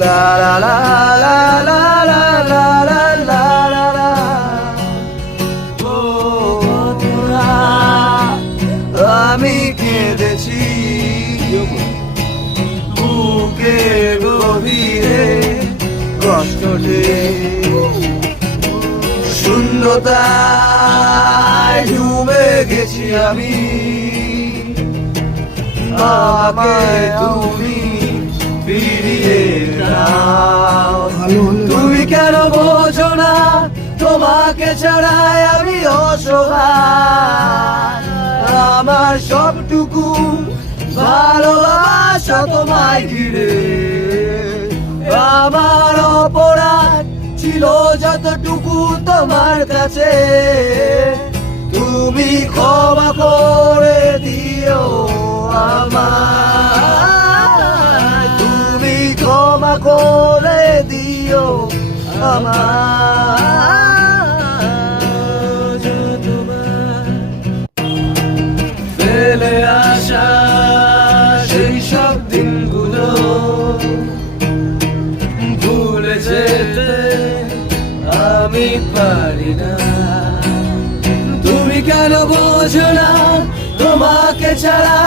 লা লা লা লা লা লা লা লা লা লা লা। ও তোরা আমি কেঁদেছি বুকের গভীরে কষ্টে, শূন্যতায় ডুবে গেছি আমি, আমাকে তুমি ফিরিয়ে নাও। তুমি কেন বোঝো না তোমাকে ছাড়াই আমি অসহায়, আমার সবটুকু ভালোবাসা তোমায় ঘিরে, আমার অপরাধ ছিল যতটুকু তোমার কাছে, তুমি ক্ষমা করে দিও আমায়, তুমি ক্ষমা করে দিও আমায়। তোমার ফেলে আসা সেই সব দিনগুলো ভুলে যেতে আমি পারি না। তুমি কেন বোঝো না তোমাকে ছাড়া